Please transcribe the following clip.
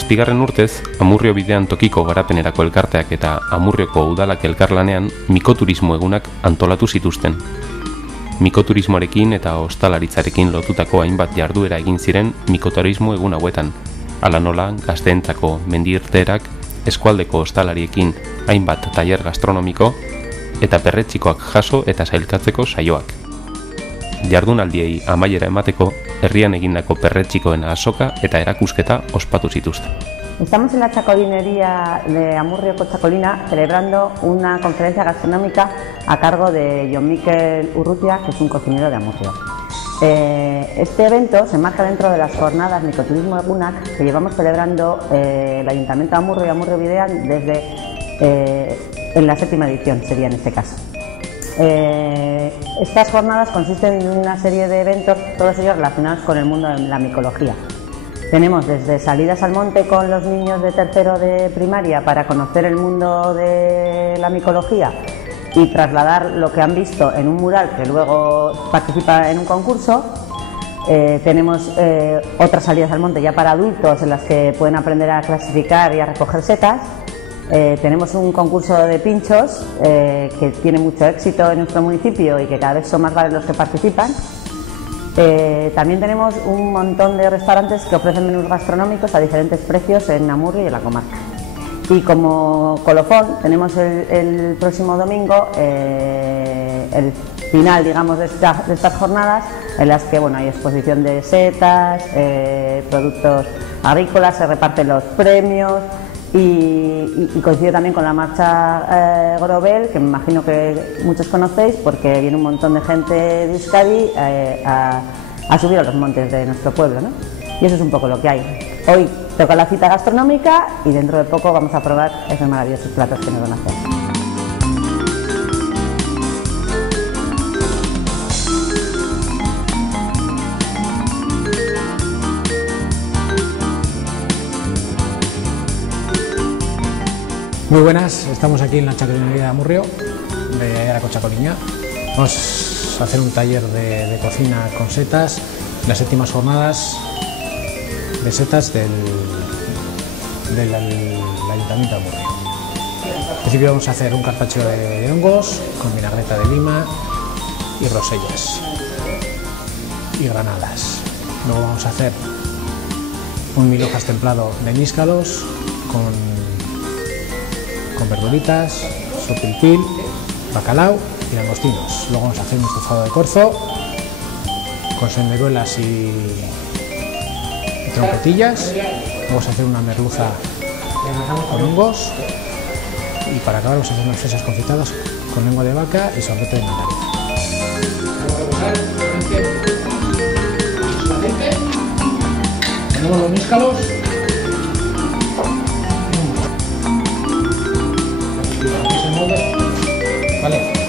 Zazpigarren urtez, Amurrio bidean tokiko garapenerako elkarteak eta Amurrioko udalak elkarlanean mikoturismo egunak antolatu zituzten. Mikoturismoarekin eta ostalaritzarekin lotutako hainbat jarduera egin ziren mikoturismo egun hauetan, hala nola gazteentzako mendiirteerak, eskualdeko ostalariekin hainbat tailer gastronomiko eta perretxikoak jaso eta sailkatzeko saioak. Jardunaldiei amaiera emateko, herrian egindako perretxikoen azoka eta erakusketa ospatu zituzten. Estamos en la chacolinería de Amurrioko Chacolina celebrando una conferencia gastronómica a cargo de Jon Mikel Urrutia, que es un cocinero de Amurrio. Este evento se enmarca dentro de las jornadas Mikoturismo Egunak que llevamos celebrando el Ayuntamiento de Amurrio y Amurrio Bidean desde en la 7ª edición, sería en este caso. Estas jornadas consisten en una serie de eventos, todos ellos relacionados con el mundo de la micología. Tenemos desde salidas al monte con los niños de tercero de primaria para conocer el mundo de la micología y trasladar lo que han visto en un mural que luego participa en un concurso. Tenemos otras salidas al monte ya para adultos en las que pueden aprender a clasificar y a recoger setas. Tenemos un concurso de pinchos que tiene mucho éxito en nuestro municipio y que cada vez son más varios los que participan. También tenemos un montón de restaurantes que ofrecen menús gastronómicos a diferentes precios en Amurrio y en la comarca. Y como colofón tenemos el próximo domingo el final, digamos, de estas jornadas en las que hay exposición de setas, productos agrícolas, se reparten los premios. Y coincide también con la marcha Grobel, que me imagino que muchos conocéis porque viene un montón de gente de Euskadi a subir a los montes de nuestro pueblo, ¿no? Y eso es un poco lo que hay. Hoy toca la cita gastronómica y dentro de poco vamos a probar esos maravillosos platos que nos van a hacer. Muy buenas, estamos aquí en la chacolinería de Amurrio, de Arako Chacoliña. Vamos a hacer un taller de cocina con setas, las 7ª jornadas de setas del Ayuntamiento de Amurrio. En principio vamos a hacer un carpaccio de hongos con vinagreta de lima y rosellas y granadas. Luego vamos a hacer un mil hojas templado de níscalos con verduritas, sopilpil, bacalao y langostinos. Luego vamos a hacer un estofado de corzo con senderuelas y trompetillas. Vamos a hacer una merluza con hongos y para acabar vamos a hacer unas fresas confitadas con lengua de vaca y sorbete de mandarina. Tenemos los níscalos. Vale.